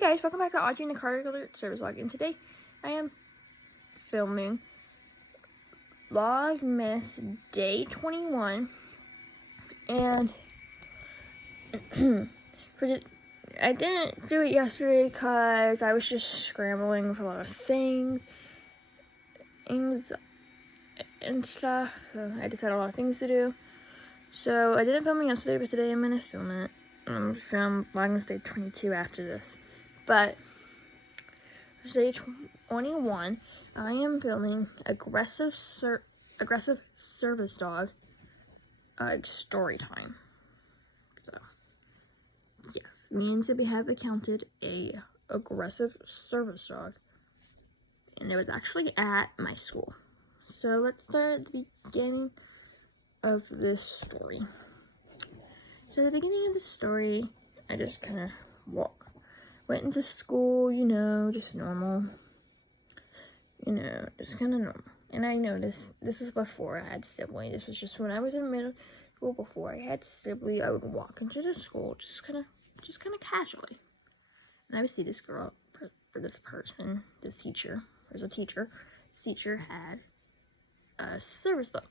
guys, welcome back to Audrey and the Carter Alert Service Log, and today I am filming vlogmas day 21, and I didn't do it yesterday because I was just scrambling with a lot of things and stuff, so I just had a lot of things to do. So I didn't film it yesterday, but today I'm gonna film it. I'm gonna film vlogmas day 22 after this. But day 21, I am filming aggressive service dog story time. So yes, me and Zippy have encountered a aggressive service dog, and it was actually at my school. So let's start at the beginning of this story. So at the beginning of the story, I just kind of went into school, just normal, just kind of normal. And I noticed, this was before I had Sibley. This was just when I was in middle school. Before I had Sibley, I would walk into the school just kind of casually, and I would see this girl, or this person, this teacher. There's a teacher. This teacher had a service dog.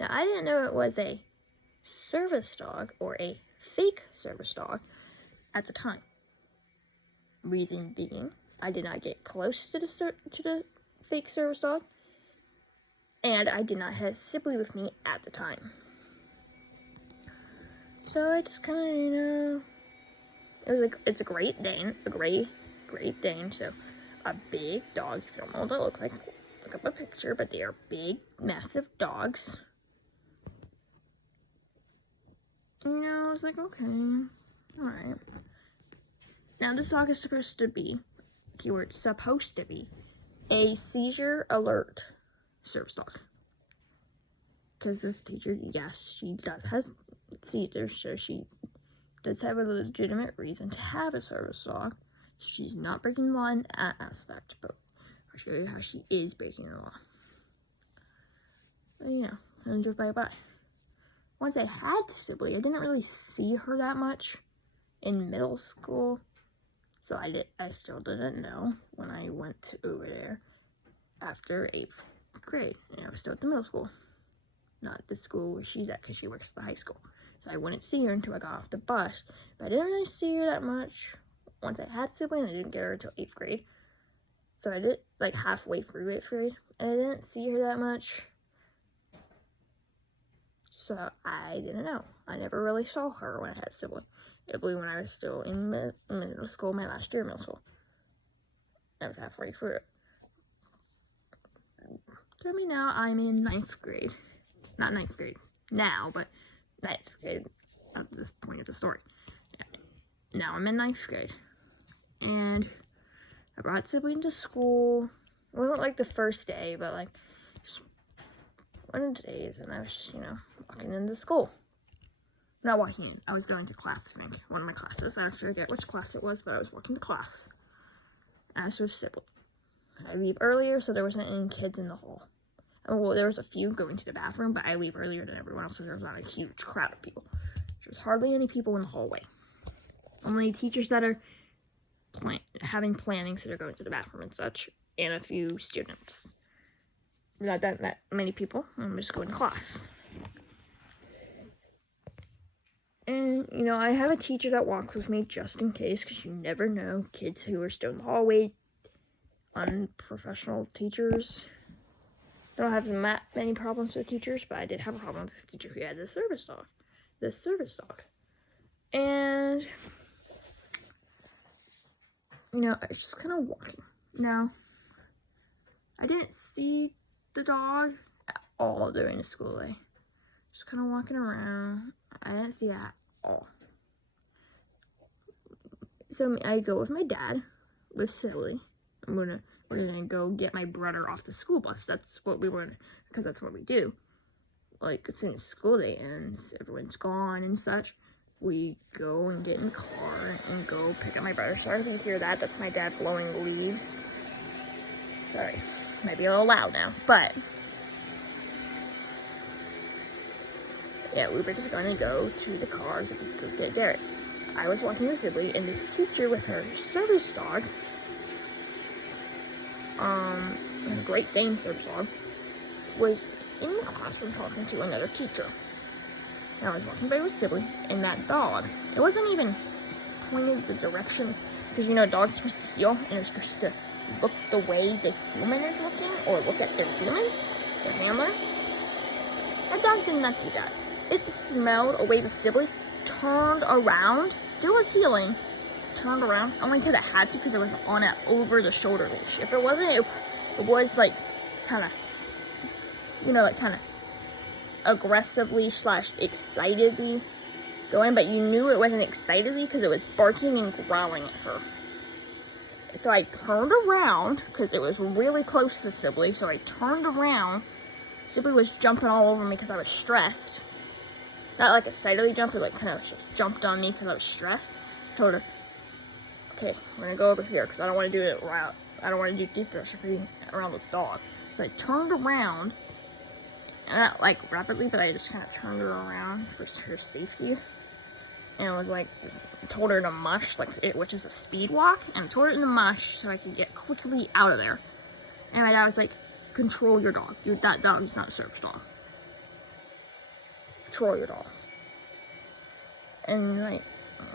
Now I didn't know it was a service dog or a fake service dog at the time. Reason being, I did not get close to the fake service dog, and I did not have Sibley with me at the time. So I just kind of, it was like, it's a Great Dane, Great Dane. So a big dog. If you don't know what it looks like, look up a picture. But they are big, massive dogs. I was like, okay, all right. Now, this dog is supposed to be, keyword, supposed to be, a seizure alert service dog. Because this teacher, yes, she does have seizures, so she does have a legitimate reason to have a service dog. She's not breaking the law in that aspect, but I'll show you how she is breaking the law. But, and just bye-bye. Once I had Sibley, I didn't really see her that much in middle school. So I still didn't know when I went over there after 8th grade. And I was still at the middle school, not the school where she's at, because she works at the high school. So I wouldn't see her until I got off the bus. But I didn't really see her that much once I had Sibley, and I didn't get her until 8th grade. So I did, like, halfway through 8th grade, and I didn't see her that much. So I didn't know. I never really saw her when I had Sibley. I believe when I was still in middle school, my last year of middle school. I was halfway through it. Tell me now, I'm in 9th grade. Not 9th grade now, but 9th grade at this point of the story. Now I'm in 9th grade. And I brought Sibley into school. It wasn't like the first day, but like one of the days, and I was just, walking into school. Not walking in. I was going to class, I think. One of my classes. I forget which class it was, but I was walking to class. And I was with Sibley. I leave earlier, so there wasn't any kids in the hall. Well, there was a few going to the bathroom, but I leave earlier than everyone else, so there was not a huge crowd of people. There was hardly any people in the hallway. Only teachers that are having planning, so they're going to the bathroom and such, and a few students. Not that many people. I'm just going to class. And, I have a teacher that walks with me just in case, because you never know. Kids who are still in the hallway, unprofessional teachers. I don't have many problems with teachers, but I did have a problem with this teacher who had this service dog. And, I was just kind of walking. Now, I didn't see the dog at all during the school day. Just kind of walking around. I didn't see it at all. So I go with my dad, with Silly. We're gonna go get my brother off the school bus. That's what we were, because that's what we do. Like, as soon as school day ends, everyone's gone and such, we go and get in the car and go pick up my brother. Sorry if you hear that. That's my dad blowing leaves. Sorry. Might be a little loud now, but yeah, we were just going to go to the car to go get Derek. I was walking with Sibley, and this teacher with her service dog, a Great Dane service dog, was in the classroom talking to another teacher. And I was walking by with Sibley, and that dog, it wasn't even pointed the direction, because you know, dogs are supposed to heel, and they're supposed to look the way the human is looking, or look at their human, their handler. That dog did not do that. It smelled a wave of Sibley, turned around, still was healing, turned around, only because it had to, because it was on an over-the-shoulder leash. If it wasn't, it was like, kind of, you know, like kind of aggressively / excitedly going, but you knew it wasn't excitedly because it was barking and growling at her. So I turned around, because it was really close to Sibley, so I turned around. Sibley was jumping all over me because I was stressed. Not like excitedly jumped, but like kind of just jumped on me because I was stressed. I told her, okay, we're gonna go over here because I don't want to do it around. I don't want to do deep pressure around this dog. So I turned around, and not like rapidly, but I just kind of turned her around for her safety. And I was like, told her to mush, which is a speed walk, and I told her to mush so I could get quickly out of there. And my dad was like, control your dog. That dog is not a service dog. Control your dog. And like,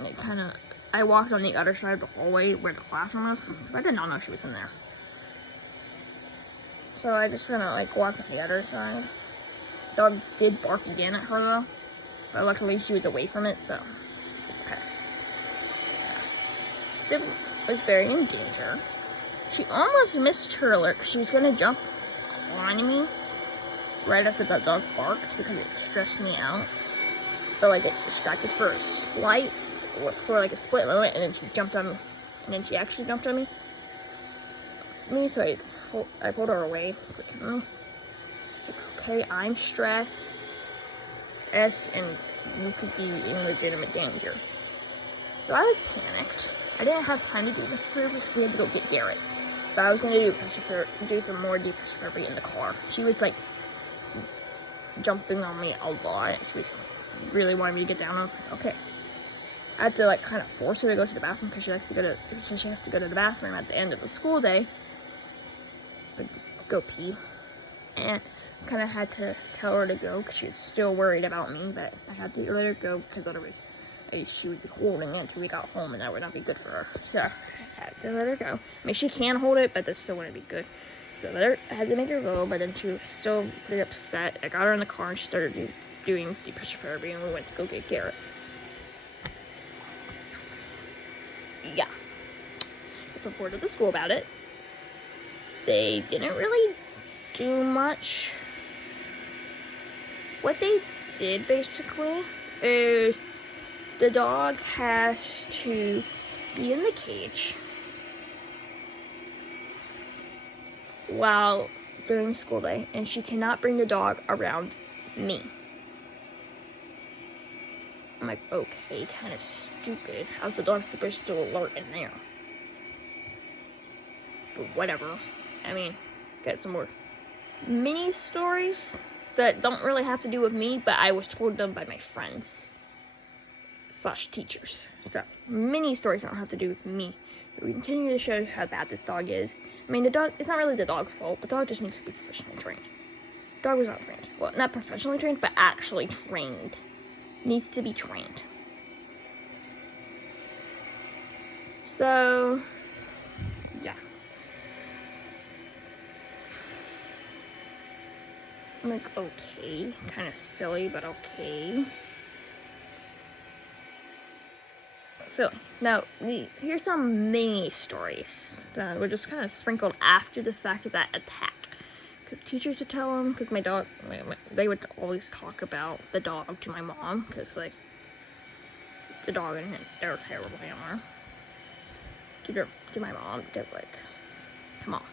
it kind of, I walked on the other side of the hallway where the classroom was, because I did not know she was in there. So I just kind of like walked on the other side. Dog did bark again at her though, but luckily she was away from it, so it's okay. Sib was very in danger. She almost missed her alert because she was going to jump on me right after the dog barked because it stressed me out. But like it distracted for a split moment, and then she jumped on me, and then she actually jumped on me. So I pulled her away quickly. Like, okay, I'm stressed, and you could be in legitimate danger. So I was panicked. I didn't have time to do this for her because we had to go get Garrett. But I was going to do some more deep pressure therapy in the car. She was like jumping on me a lot. She was really wanted me to get down. Okay. I had to like kind of force her to go to the bathroom because she has to go to the bathroom at the end of the school day. Like, just go pee. And kind of had to tell her to go because she was still worried about me. But I had to let her go because otherwise she would be holding it until we got home, and that would not be good for her. So I had to let her go. I mean, she can hold it, but that still wouldn't be good. So I had to make her go, but then she was still pretty upset. I got her in the car, and she started doing deep pressure therapy, and we went to go get Garrett. Yeah. I reported to school about it. They didn't really do much. What they did, basically, is the dog has to be in the cage while during school day, and she cannot bring the dog around me. I'm like, okay, kind of stupid. How's the dog supposed to alert in there? But whatever. I mean, got some more mini stories that don't really have to do with me, but I was told them by my friends / teachers. So, mini stories don't have to do with me. We continue to show how bad this dog is. I mean, the dog, it's not really the dog's fault. The dog just needs to be professionally trained. The dog was not trained. Well, not professionally trained, but actually trained. Needs to be trained. So, yeah. I'm like, okay. Kind of silly, but okay. So, now, here's some mini stories that were just kind of sprinkled after the fact of that attack. Because teachers would tell them, because my dog, they would always talk about the dog to my mom, because, like, the dog and they're a terrible handler. To my mom, because, like, come on.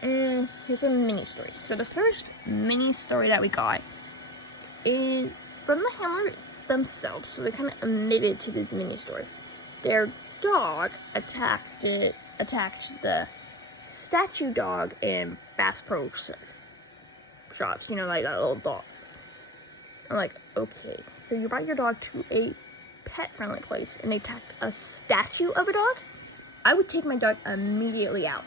And here's some mini stories. So, the first mini story that we got is from the handler themselves, so they kind of admitted to this mini story. Their dog attacked the statue dog in Bass Pro shops, you know, like that little dog. I'm like, okay, so you brought your dog to a pet-friendly place and they attacked a statue of a dog, I would take my dog immediately out.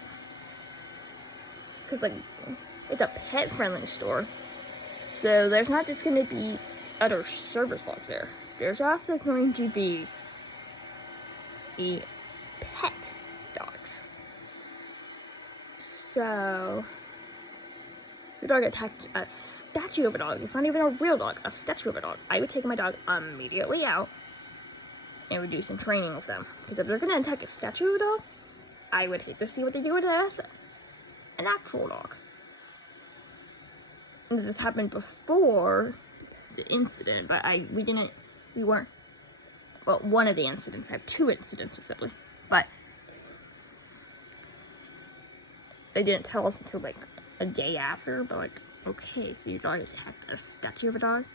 Because, like, it's a pet-friendly store. So there's not just going to be other service dogs there. There's also going to be pet dogs. So, your dog attacked a statue of a dog. It's not even a real dog, a statue of a dog. I would take my dog immediately out and would do some training with them. Because if they're going to attack a statue of a dog, I would hate to see what they do with an actual dog. And this happened before the incident, but we weren't, well, one of the incidents. I have 2 incidents simply, but they didn't tell us until like a day after, but like, okay, so your dog attacked a statue of a dog,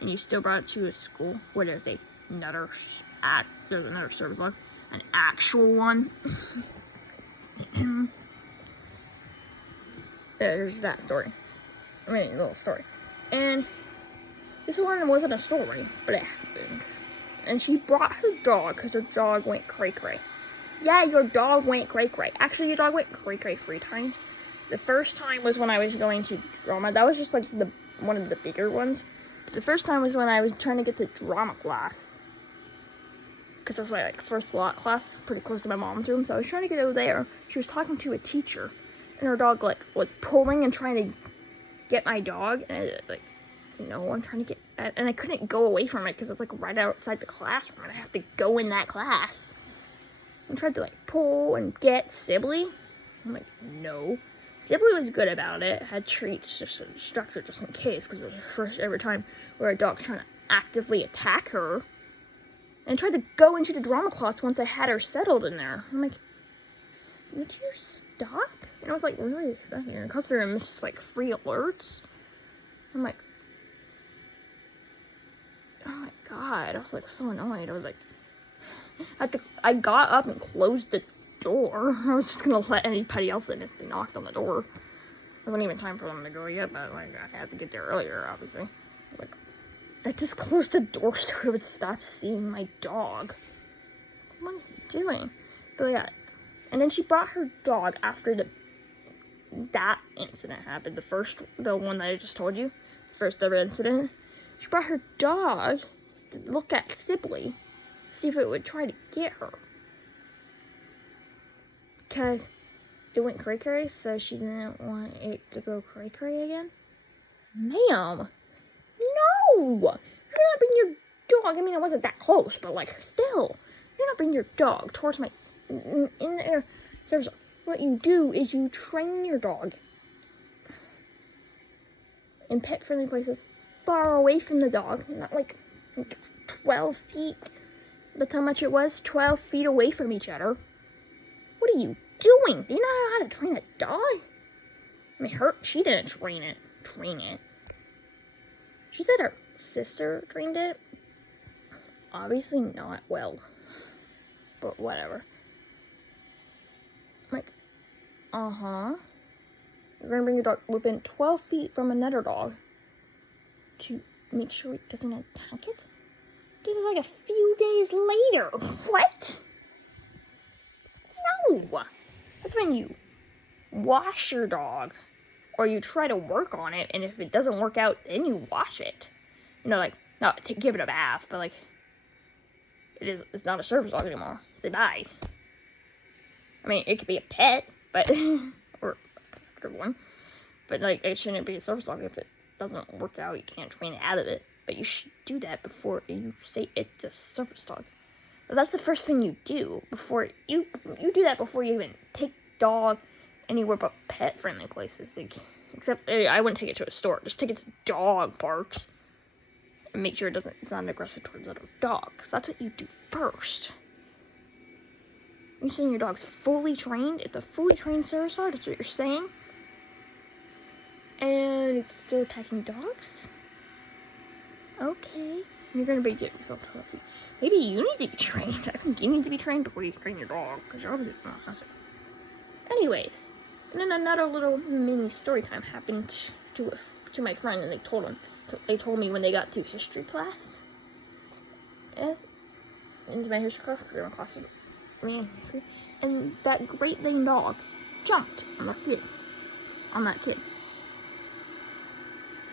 and you still brought it to a school where there's another service dog, an actual one. There's that story. I mean, a little story. And this one wasn't a story, but it happened. And she brought her dog because her dog went cray-cray. Yeah, your dog went cray-cray. Actually, your dog went cray-cray 3 times. The first time was when I was going to drama. That was just like one of the bigger ones. The first time was when I was trying to get to drama class. Because that's my first block class, pretty close to my mom's room. So I was trying to get over there. She was talking to a teacher. And her dog was pulling and trying to get my dog. And I'm trying to get, and I couldn't go away from it because it's right outside the classroom. And I have to go in that class. And tried to pull and get Sibley. I'm like, no. Sibley was good about it. Had treats, just a structure just in case, because it was the first ever time where a dog's trying to actively attack her. And I tried to go into the drama class once I had her settled in there. I'm like, would you stop? And I was really frustrated. It caused her to miss 3 alerts. I'm like, oh my god. I was so annoyed. I was I got up and closed the door. I was just gonna let anybody else in if they knocked on the door. It wasn't even time for them to go yet, but I had to get there earlier, obviously. I was I just closed the door so I would stop seeing my dog. What are you doing? But yeah, and then she brought her dog after that incident happened. The one that I just told you, the first ever incident. She brought her dog to look at Sibley, see if it would try to get her. Because it went cray-cray, so she didn't want it to go cray-cray again. Ma'am, no! You're not bringing your dog. I mean, it wasn't that close, but still. You're not bringing your dog towards my, in the air. So what you do is you train your dog in pet-friendly places far away from the dog, not 12 feet. That's how much it was, 12 feet away from each other. What are you doing? Do you know how to train a dog? I mean, she didn't train it. She said her sister trained it. Obviously not well, but whatever. You're gonna bring your dog within 12 feet from another dog to make sure it doesn't attack it? This is a few days later. What? No! That's when you wash your dog, or you try to work on it, and if it doesn't work out, then you wash it. Not to give it a bath, but it's not a service dog anymore. Say bye. I mean, it could be a pet, but or a productive one, but it shouldn't be a service dog. If it doesn't work out, you can't train it out of it. But you should do that before you say it's a service dog. But that's the first thing you do before you do that before you even take dog anywhere but pet-friendly places. Except I wouldn't take it to a store. Just take it to dog parks and make sure it's not aggressive towards other dogs. That's what you do first. You're saying your dog's fully trained? It's a fully trained service dog? That's what you're saying? And it's still attacking dogs? Okay. You're gonna be getting felt 12 feet. Maybe you need to be trained. I think you need to be trained before you train your dog, because you're obviously not aggressive. Anyways, and then another little mini story time happened to my friend, and they told me when they got to history class. Yes, into my history class because they were in class with me, and that Great Dane dog jumped on that kid.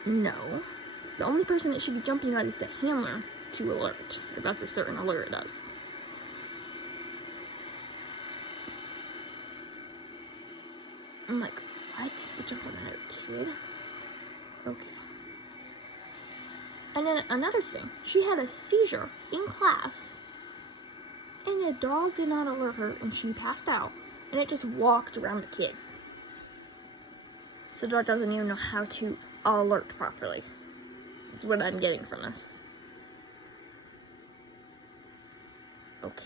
No, the only person that should be jumping on is the handler to alert. If that's a certain alert it does. I'm like, what? You jumped on another kid? Okay. And then another thing, she had a seizure in class, and the dog did not alert her, and she passed out, and it just walked around the kids. So the dog doesn't even know how to alert properly. That's what I'm getting from this. Okay.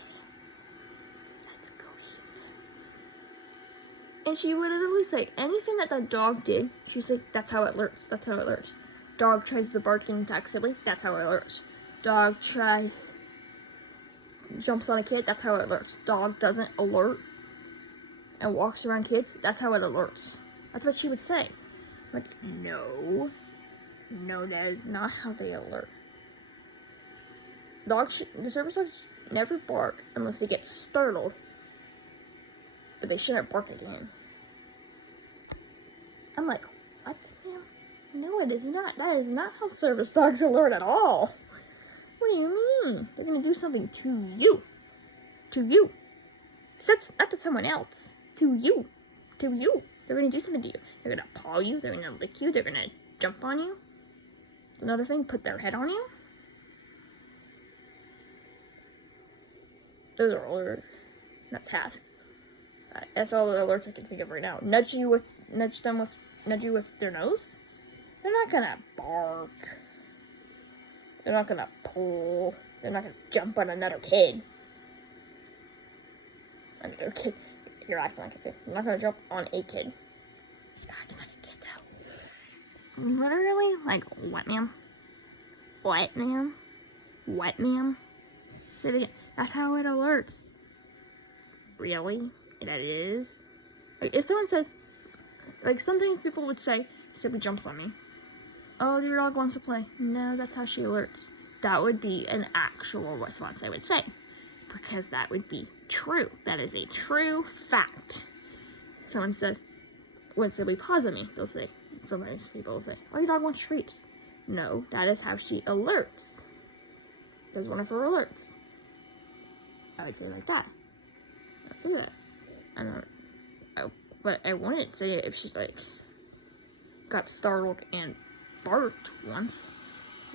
That's great. And she would literally say anything that the dog did, she would say, that's how it alerts, that's how it alerts. Dog tries to bark and attack silly, that's how it alerts. Dog jumps on a kid, that's how it alerts. Dog doesn't alert and walks around kids, that's how it alerts. That's what she would say. I'm like, no, that is not how they alert. The service dogs never bark unless they get startled, but they shouldn't bark again. I'm like, what, ma'am? No, it is not. That is not how service dogs alert at all. What do you mean? They're gonna do something to you. To you. That's not to someone else. To you. To you. They're gonna do something to you. They're gonna paw you. They're gonna lick you. They're gonna jump on you. Another thing, put their head on you. Those are all not tasks. That's all the alerts I can think of right now. Nudge you with their nose. They're not gonna bark. They're not gonna pull. They're not gonna jump on another kid. Okay, you're acting like a kid. You're not gonna jump on a kid. You're acting like a kid though. Literally, like, what, ma'am? What, ma'am? What, ma'am? Say it again. That's how it alerts. Really? That is? Like, if someone says, like, sometimes people would say, Sibley jumps on me. Oh, your dog wants to play. No, that's how she alerts. That would be an actual response I would say. Because that would be true. That is a true fact. Someone says, when Sibley paws on me, they'll say, sometimes people will say, oh, your dog wants treats. No, that is how she alerts. That's one of her alerts. I would say it like that. I'd say that. But I wouldn't say it if she's like, got startled and barked once.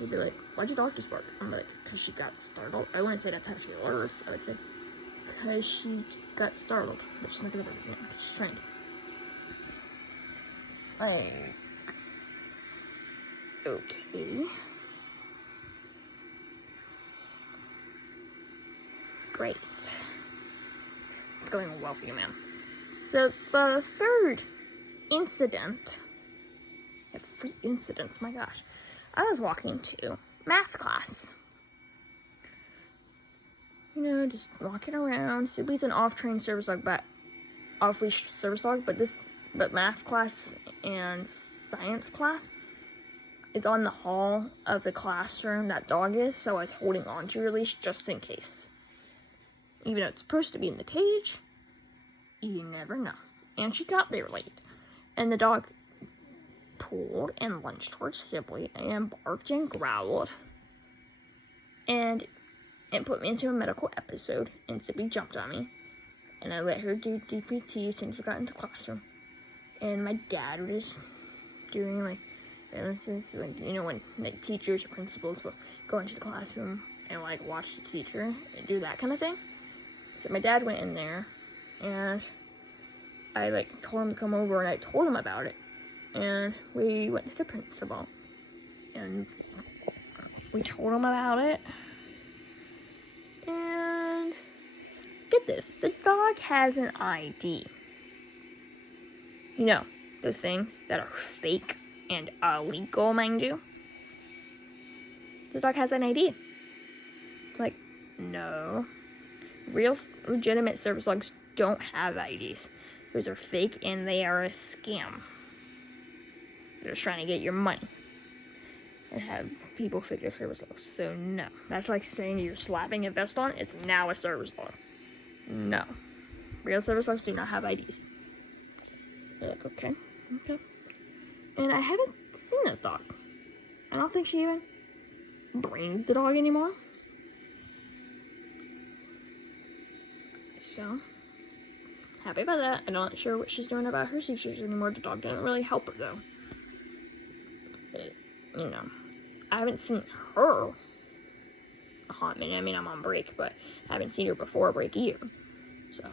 You'd be like, why'd your dog just bark? I'm like, because she got startled. I wouldn't say that's how she alerts. I would say, because she got startled. But she's not gonna bark again. She's trained. Okay. Great. It's going well for you, ma'am. So the third incident, 3 incidents, my gosh. I was walking to math class. You know, just walking around. Sibley's an off-trained service dog, but off-leash service dog, but math class and science class is on the hall of the classroom that dog is, so I was holding on to her leash just in case. Even though it's supposed to be in the cage, you never know. And she got there late. And the dog pulled and lunged towards Sibley and barked and growled. And it put me into a medical episode, and Sibley jumped on me. And I let her do DPT as soon as we got into the classroom. And my dad was doing, like, you know, when, like, teachers or principals will go into the classroom and, like, watch the teacher and do that kind of thing. So my dad went in there, and I, like, told him to come over, and I told him about it. And we went to the principal, and we told him about it. And get this, the dog has an ID. You know, those things that are fake and illegal, mind you. The dog has an ID. Like, no. Real, legitimate service dogs don't have IDs. Those are fake and they are a scam. They're just trying to get your money. and have people fake their service dogs. So no, that's like saying you're slapping a vest on. It's now a service dog. No, real service dogs do not have IDs. They're like, okay. And I haven't seen that dog. I don't think she even brings the dog anymore. So happy about that. I'm not sure what she's doing about her seizures anymore. The dog didn't really help her though. But, you know, I haven't seen her a hot minute. I mean, I'm on break, but I haven't seen her before break either. So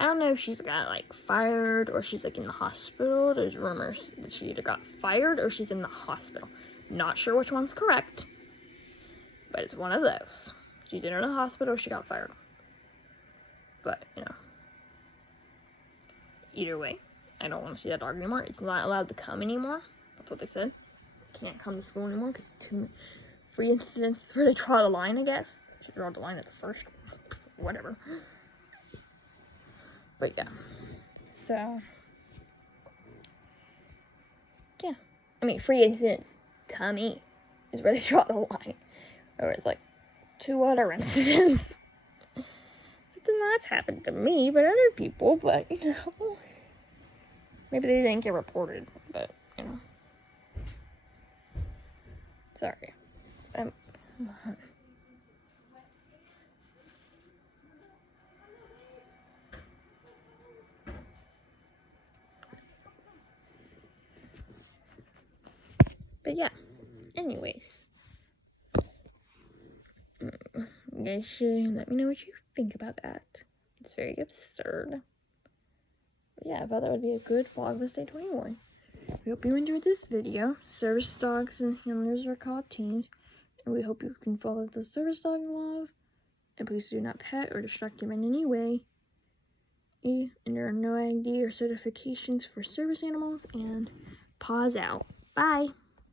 I don't know if she's got like fired or she's like in the hospital. There's rumors that she either got fired or she's in the hospital. Not sure which one's correct, but it's one of those. She's either in the hospital or she got fired. But, you know, either way, I don't want to see that dog anymore. It's not allowed to come anymore. That's what they said. Can't come to school anymore because too free incidents where they draw the line, I guess. Should draw the line at the first. Whatever. But yeah. So, yeah. I mean, free incidents to me is where they draw the line. Or it's like 2 other incidents. But then that's happened to me, but other people, but you know. Maybe they didn't get reported, but you know. Sorry. But yeah, anyways. You guys should let me know what you think about that. It's very absurd. But yeah, I thought that would be a good Vlogmas Day 21. We hope you enjoyed this video. Service dogs and handlers are called teams. And we hope you can follow the service dog laws. And please do not pet or distract them in any way. And there are no ID or certifications for service animals. And paws out. Bye.